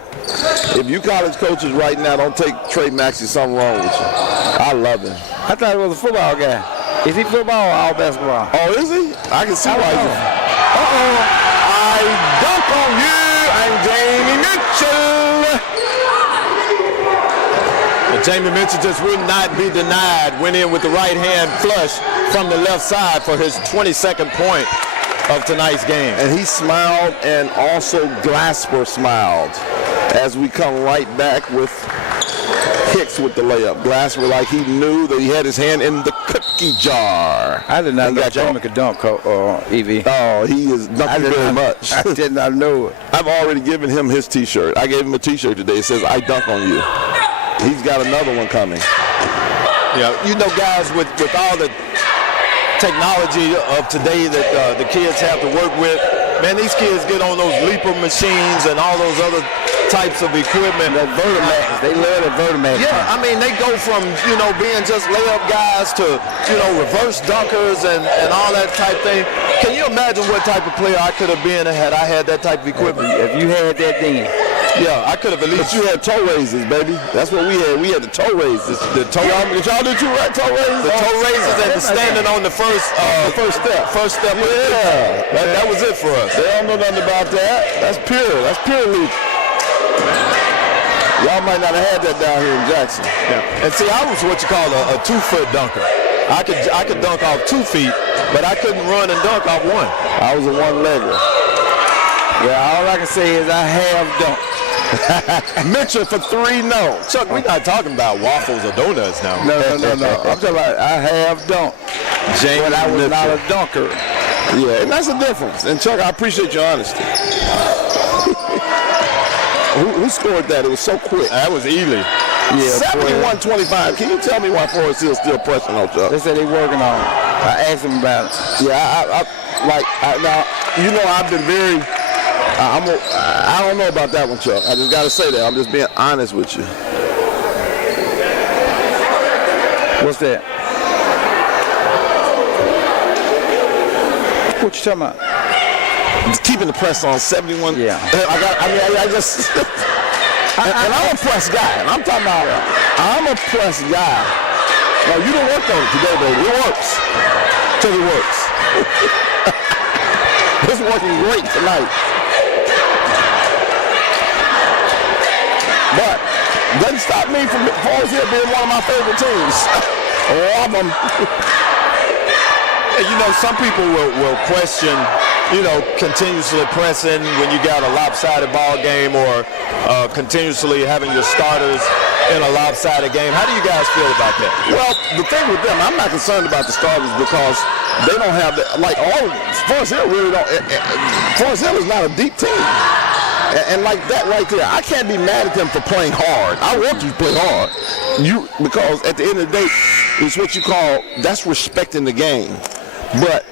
If you college coaches right now don't take Trey Maxie, something wrong with you. I love him. I thought he was a football guy. Is he football or all basketball? Oh, is he? I can see why he's. Uh-oh. I dunk on you. I'm Jamie Mitchell. And Jamie Mitchell just would not be denied. Went in with the right hand flush from the left side for his 22nd point of tonight's game. And he smiled, and also Glasper smiled as we come right back with Hicks with the layup. Glasper, like he knew that he had his hand in the cookie jar. I did not know Jamie could dunk, Evie. Oh, he is dunking very much. I did not know it. I've already given him his T-shirt. I gave him a T-shirt today. It says, I dunk on you. He's got another one coming. Yeah, you know, guys, with all the technology of today that the kids have to work with, man, these kids get on those leaper machines and all those other types of equipment. That Vertimax, they love that Vertimax. Yeah, I mean, they go from, being just layup guys to, reverse dunkers and all that type thing. Can you imagine what type of player I could have been had I had that type of equipment? If you had that thing. Yeah, I could have at least. But you had toe raises, baby. That's what we had. We had the toe raises. Did y'all do too, right? Toe raises? The toe raises and the standing on the first step. First step. Yeah. That was it for us. They don't know nothing about that. That's pure. That's pure leap. Y'all might not have had that down here in Jackson. Yeah. And see, I was what you call a 2-foot dunker. I could dunk off 2 feet, but I couldn't run and dunk off 1. I was a one-legger. Yeah, all I can say is I have dunked. Mitchell for 3, no. Chuck, we're not talking about waffles or donuts now. No. I'm talking about I have dunked. But I was not a dunker. Yeah, and that's the difference. And Chuck, I appreciate your honesty. Who scored that? It was so quick. That was Ely. Yeah, 71-25. Can you tell me why Forest Hill's still pressing on Chuck? They said they working on it. I asked them about it. Yeah, now, I've been very I don't know about that one, Chuck. I just got to say that. I'm just being honest with you. What's that? What you talking about? Just keeping the press on 71. Yeah. I just. And I'm a press guy. And I'm talking about, I'm a press guy. No, you don't work on it today, baby. It works. Till it works. It's working great tonight. But doesn't stop me from Forest Hill being one of my favorite teams. All of them. You know, some people will question, you know, continuously pressing when you got a lopsided ball game or continuously having your starters in a lopsided game. How do you guys feel about that? Well, the thing with them, I'm not concerned about the starters because they don't have the, like Forest Hill really don't. Forest Hill is not a deep team. And like that right there, I can't be mad at them for playing hard. I want you to play hard. Because at the end of the day, it's what you call, that's respecting the game. But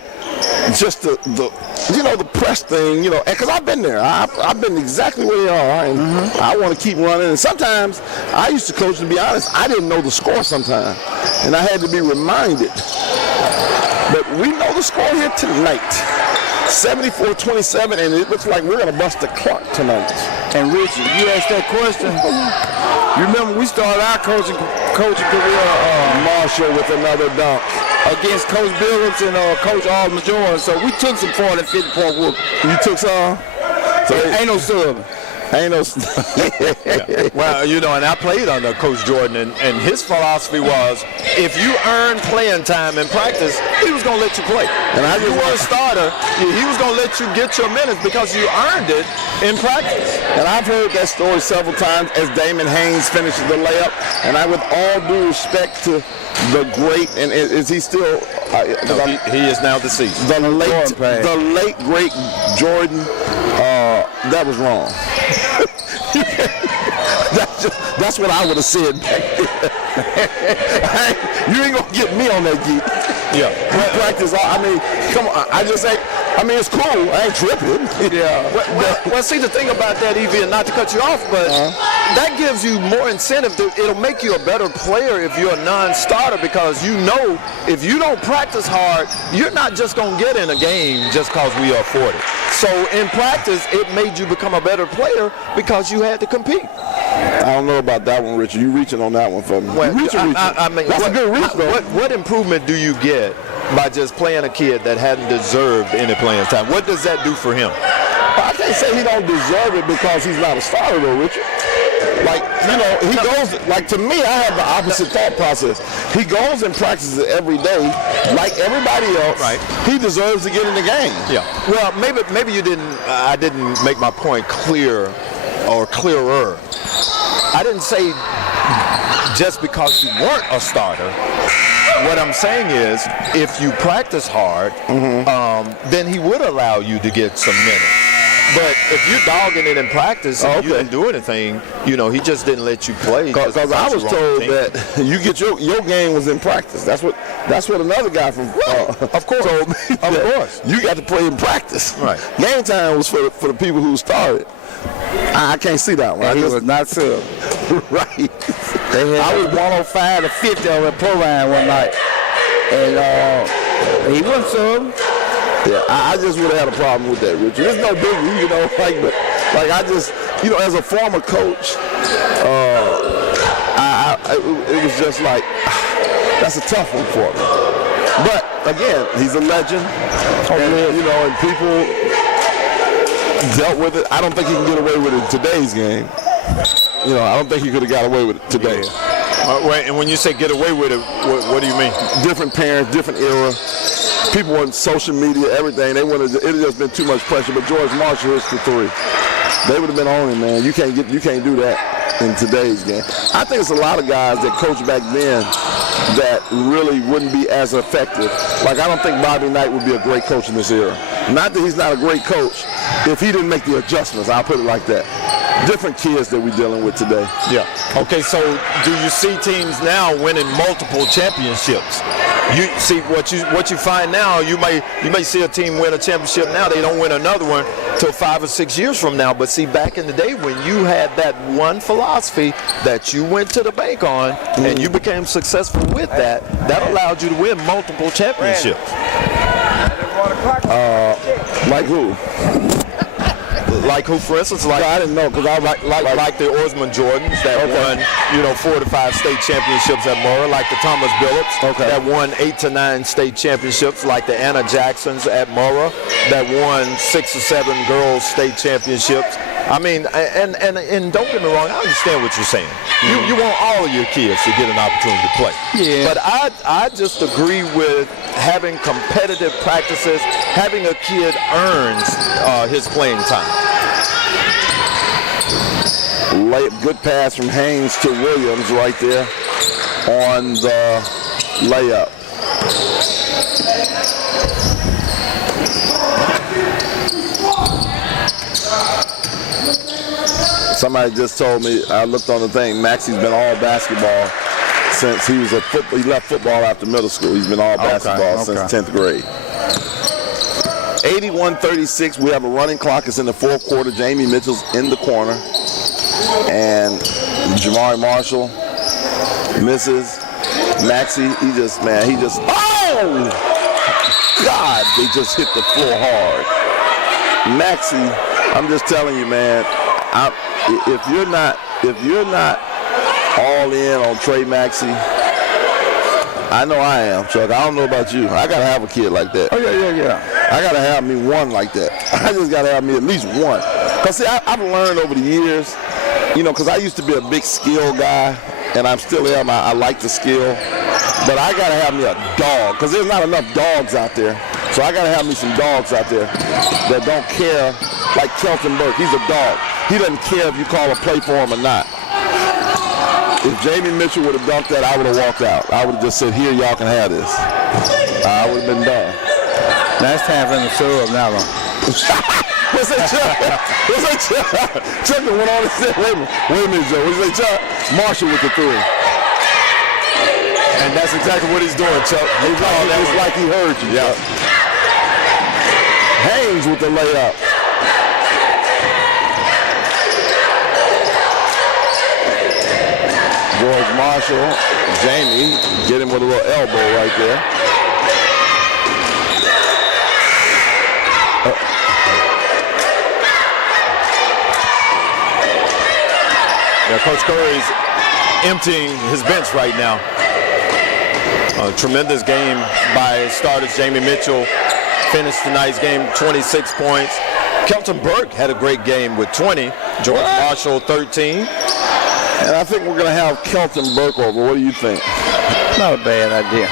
just the press thing, you know, because I've been there. I've been exactly where they are, and I want to keep running. And sometimes I used to coach, to be honest, I didn't know the score sometimes, and I had to be reminded. But we know the score here tonight. 74-27, and it looks like we're going to bust the clock tonight. And Richard, you asked that question. You remember we started our coaching career, Marshall with another dunk against Coach Billups and Coach Alden Jordan. So we took some 40 and 50 point whoop. You took some? So ain't no sub. Ain't no. Yeah. Well, you know, and I played under Coach Jordan, and his philosophy was, if you earn playing time in practice, he was going to let you play. And if you were a starter, he was going to let you get your minutes because you earned it in practice. And I've heard that story several times as Damon Haynes finishes the layup. And I, with all due respect to the great, and is he still? No, he is now deceased. The late great Jordan. That was wrong. That's what I would have said back then. You ain't gonna get me on that geek. Yeah. Practice. I mean, come on. It's cool. I ain't tripping. Yeah. Well, see, the thing about that, Evie, and not to cut you off, but that gives you more incentive. It'll make you a better player if you're a non-starter, because you know if you don't practice hard, you're not just going to get in a game just because we are 40. So in practice, it made you become a better player because you had to compete. I don't know about that one, Richard. You reaching on that one for me. Well, I mean, that's a good reach, though. What improvement do you get by just playing a kid that hadn't deserved any playing time? What does that do for him? I can't say he don't deserve it because he's not a starter, though, Richard. Like, you know, he goes, like, to me, I have the opposite thought process. He goes and practices every day like everybody else. Right. He deserves to get in the game. Yeah. Well, maybe you didn't, I didn't make my point clear or clearer. I didn't say just because you weren't a starter. What I'm saying is, if you practice hard, then he would allow you to get some minutes. But if you're dogging it in practice and you didn't do anything, you know, he just didn't let you play. Because I was told that you get your game was in practice. That's what another guy from of course told me. Of course, you got to play in practice. Right. Game time was for the people who started. I can't see that one. And he was not sub. Right. I was 105 to 50 on the program one night, and he wasn't sub. Yeah, I just would have had a problem with that, Richard. It's no biggie, you know, but I just, you know, as a former coach, it was just like, that's a tough one for me. But again, he's a legend, and, you know, and people dealt with it. I don't think he can get away with it in today's game. You know, I don't think he could have got away with it today. Wait, and when you say get away with it, what do you mean? Different parents, different era. People on social media, everything. It had just been too much pressure. But George Marshall is the three. They would have been on him, man. You can't do that in today's game. I think it's a lot of guys that coached back then that really wouldn't be as effective. Like, I don't think Bobby Knight would be a great coach in this era. Not that he's not a great coach. If he didn't make the adjustments, I'll put it like that. Different kids that we're dealing with today. Yeah. Okay, so do you see teams now winning multiple championships? you see what you find now. You may see a team win a championship now. They don't win another one till 5 or 6 years from now. But see, back in the day when you had that one philosophy that you went to the bank on and you became successful with that allowed you to win multiple championships. Like who? Like who, for instance? Like I didn't know because I like the Osmond Jordans that won 4 to 5 state championships at Murrah, like the Thomas Billups that won 8 to 9 state championships, like the Anna Jacksons at Murrah that won 6 or 7 girls state championships. I mean, and don't get me wrong, I understand what you're saying. You want all of your kids to get an opportunity to play. Yeah. But I just agree with having competitive practices, having a kid earns his playing time. Good pass from Haynes to Williams right there on the layup. Somebody just told me, I looked on the thing, Maxie's been all basketball since he left football after middle school. He's been all basketball since 10th grade. 81-36, we have a running clock. It's in the fourth quarter. Jamie Mitchell's in the corner. And Jamari Marshall misses. Maxie, he just, oh! God, they just hit the floor hard. Maxie, I'm just telling you, man, if you're not all in on Trey Maxey, I know I am, Chuck. I don't know about you. I gotta have a kid like that. Oh yeah. I gotta have me one like that. I just gotta have me at least one. Cause see, I've learned over the years, cause I used to be a big skill guy, and I'm still am. I like the skill, but I gotta have me a dog, cause there's not enough dogs out there. So I gotta have me some dogs out there that don't care. Like Kelton Burke, he's a dog. He doesn't care if you call a play for him or not. If Jamie Mitchell would have dunked that, I would have walked out. I would have just said, here, y'all can have this. I would have been done. Now it's time for him to show up now. What's that, Chuck? What's that, Chuck? Chuck went on and said, wait a minute, Joe. What's that, Chuck? Marshall with the three. And that's exactly what he's doing, Chuck. It's like he heard you, Chuck. Haynes with the layup. George Marshall, Jamie, get him with a little elbow right there. Coach Curry's emptying his bench right now. A tremendous game by starters. Jamie Mitchell finished tonight's game 26 points. Kelton Burke had a great game with 20. George Marshall 13. And I think we're going to have Kelton Burke over. What do you think? Not a bad idea.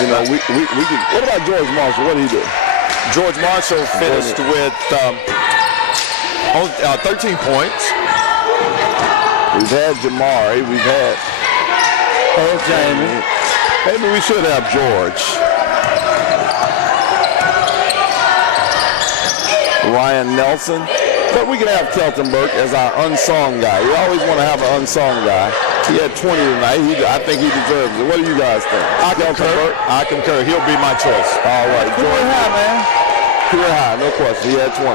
We can. What about George Marshall? What did he do? George Marshall finished with 13 points. We've had Jamari. We've had Jamie. Maybe we should have George. Ryan Nelson. But we can have Kelton Burke as our unsung guy. We always want to have an unsung guy. He had 20 tonight. I think he deserves it. What do you guys think? I concur. He'll be my choice. All right. Career high, man. Career high, no question. He had 20.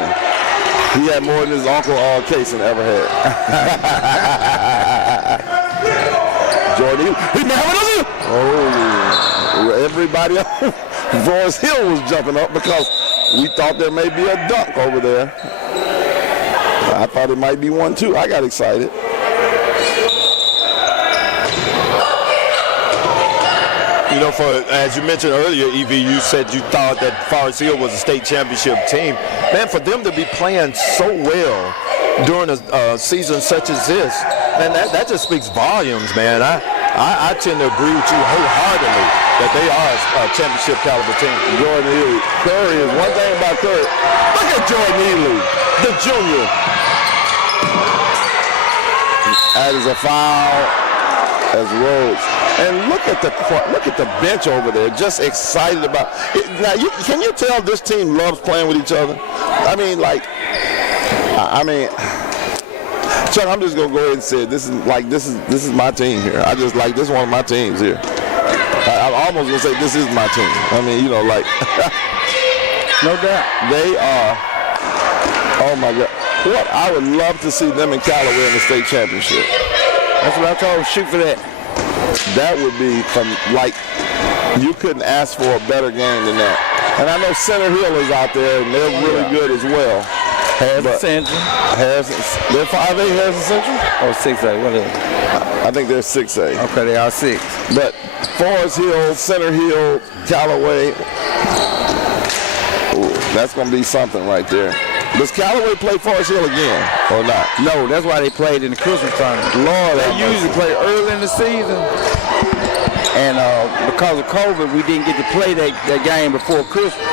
He had more than his uncle Kaysen ever had. Jordan, he may have another. Oh, everybody else. Forrest Hill was jumping up because we thought there may be a dunk over there. I thought it might be one too. I got excited. As you mentioned earlier, Evie, you said you thought that Forest Hill was a state championship team. Man, for them to be playing so well during a season such as this, man, that just speaks volumes, man. I tend to agree with you wholeheartedly that they are a championship caliber team. Jordan Ely. Curry is one thing about Curry. Look at Jordan Ely, the junior. That is a foul as Rhodes. And look at the bench over there, just excited about it. Now, can you tell this team loves playing with each other? Chuck, I'm just gonna go ahead and say this is my team here. I just like this is one of my teams here. I'm almost gonna say this is my team. I mean, you know, like No doubt. they are. Oh my God! What I would love to see them in Callaway in the state championship. That's what I told him. Shoot for that. That would be you couldn't ask for a better game than that. And I know Center Hill is out there, and they're really good as well. Harrison Central. They're 5A Harrison Central? Oh, 6A. What is it? I think they're 6A. Okay, they are 6. But Forest Hill, Center Hill, Callaway, that's going to be something right there. Does Callaway play Forest Hill again or not? No, that's why they played in the Christmas tournament. Lord, they usually play early in the season. And because of COVID, we didn't get to play that game before Christmas.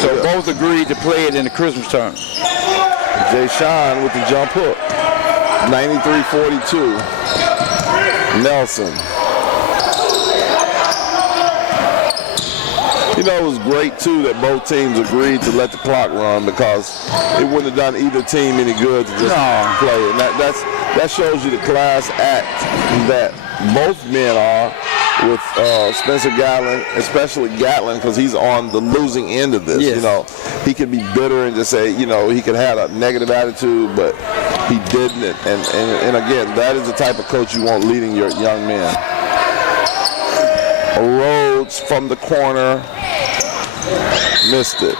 So both agreed to play it in the Christmas tournament. Jay Sean with the jump hook. 93-42. Nelson. You know, it was great, too, that both teams agreed to let the clock run because it wouldn't have done either team any good to just play. And that shows you the class act that both men are with Spencer Gatlin, especially Gatlin, because he's on the losing end of this. Yes. You know, he could be bitter and just say, you know, he could have a negative attitude, but he didn't. And again, that is the type of coach you want leading your young men. Rhodes from the corner. Missed it.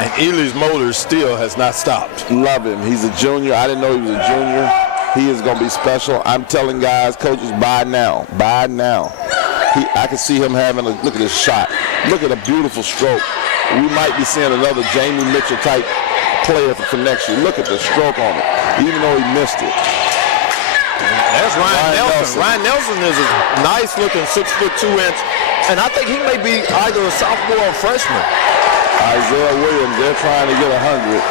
And Ely's motor still has not stopped. Love him. He's a junior. I didn't know he was a junior. He is going to be special. I'm telling guys, coaches, buy now. Buy now. I can see him having a look at his shot. Look at a beautiful stroke. We might be seeing another Jamie Mitchell type player for next year. Look at the stroke on it, even though he missed it. There's Ryan Nelson. Ryan Nelson is a nice looking 6'2", and I think he may be either a sophomore or freshman. Isaiah Williams, they're trying to get 100.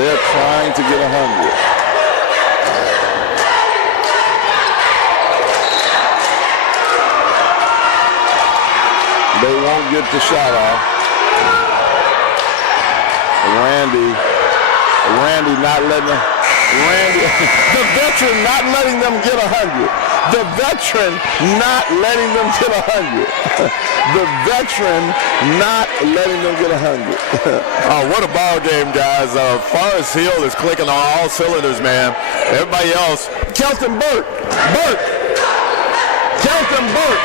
They're trying to get 100. They won't get the shot off. Randy not letting them. The veteran not letting them get 100. The veteran not letting them get 100. The veteran not letting them get 100. Oh, what a ball game, guys. Forest Hill is clicking on all cylinders, man. Everybody else. Kelton Burke. Kelton Burke.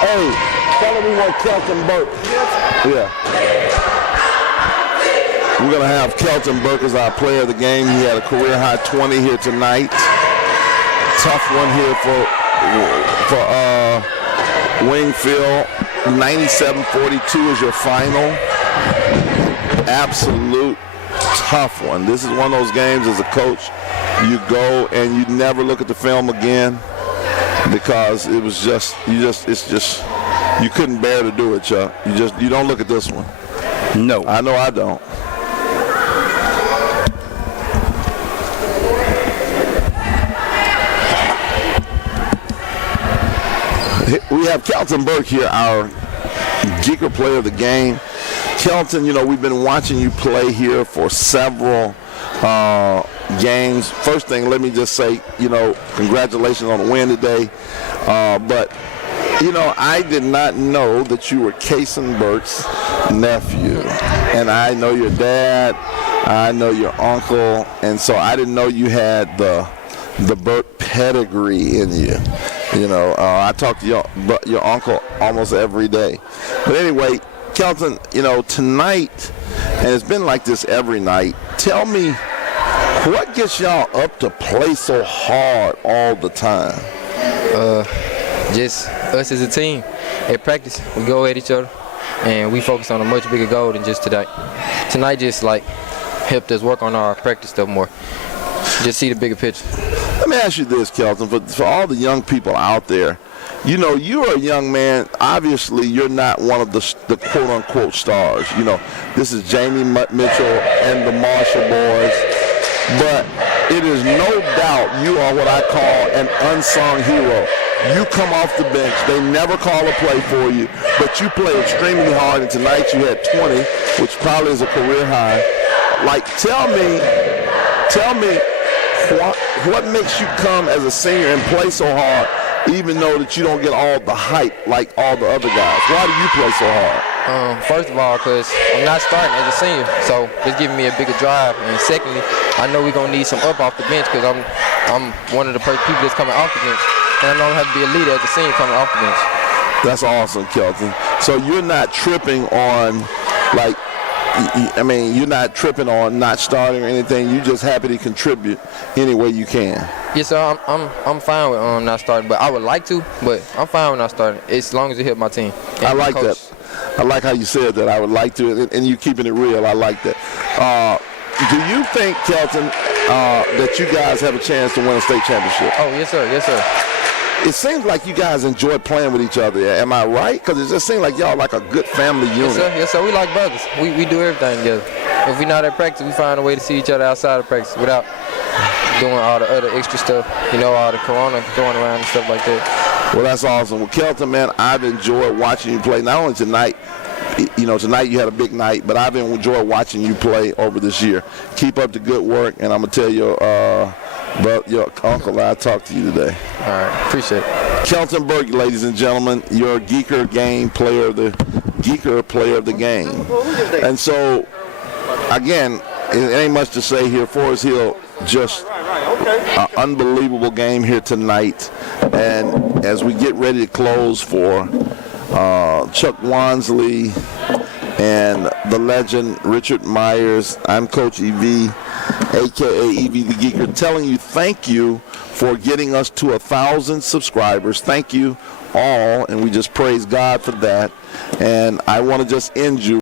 Hey, tell him we want Kelton Burke. Yeah. We're going to have Kelton Burke as our player of the game. He had a career high 20 here tonight. Tough one here for Wingfield. 97-42 is your final. Absolute tough one. This is one of those games as a coach, you go and you never look at the film again because it was you couldn't bear to do it, Chuck. You don't look at this one. No. I know I don't. We have Kelton Burke here, our Geeker player of the game. Kelton, you know, we've been watching you play here for several games. First thing, let me just say, you know, congratulations on the win today. But, you know, I did not know that you were Kason Burke's nephew. And I know your dad, I know your uncle, and so I didn't know you had the Burke pedigree in you. You know, I talk to your uncle almost every day. But anyway, Kelton, you know, tonight, and it's been like this every night, tell me, what gets y'all up to play so hard all the time? Just us as a team. At practice, we go at each other, and we focus on a much bigger goal than just today. Tonight just, like, helped us work on our practice stuff more. Just see the bigger picture. Let me ask you this, Kelton, for all the young people out there, you know, you're a young man. Obviously, you're not one of the quote-unquote stars. You know, this is Jamie Mitchell and the Marshall boys. But it is no doubt you are what I call an unsung hero. You come off the bench. They never call a play for you, but you play extremely hard, and tonight you had 20, which probably is a career high. Like, tell me what makes you come as a senior and play so hard, even though that you don't get all the hype like all the other guys? Why do you play so hard? First of all, because I'm not starting as a senior, so it's giving me a bigger drive. And secondly, I know we're going to need some up off the bench because I'm one of the people that's coming off the bench. And I know I have to be a leader as a senior coming off the bench. That's awesome, Kelton. So you're not tripping on, like, you're not tripping on not starting or anything. You're just happy to contribute any way you can. Yes, sir. I'm fine with not starting, but I would like to. But I'm fine with not starting, as long as it helps my team. I like that. I like how you said that. I would like to, and you keeping it real. I like that. Do you think, Kelton, that you guys have a chance to win a state championship? Oh, yes, sir. Yes, sir. It seems like you guys enjoy playing with each other. Am I right? Because it just seems like y'all like a good family unit. Yes, sir. Yes, sir. We like brothers. We do everything together. If we're not at practice, we find a way to see each other outside of practice without doing all the other extra stuff, all the corona going around and stuff like that. Well, that's awesome. Well, Kelton, man, I've enjoyed watching you play. Not only tonight, tonight you had a big night, but I've enjoyed watching you play over this year. Keep up the good work, and I'm going to tell your uncle I talked to you today. All right, appreciate it. Kelton Berge, ladies and gentlemen, your Geeker player of the game. And so, again, it ain't much to say here. Forest Hill, just an unbelievable game here tonight. And as we get ready to close for Chuck Wansley and the legend Richard Myers, I'm Coach EV, a.k.a. EV the Geeker, telling you thank you for getting us to 1,000 subscribers. Thank you all, and we just praise God for that. And I want to just end you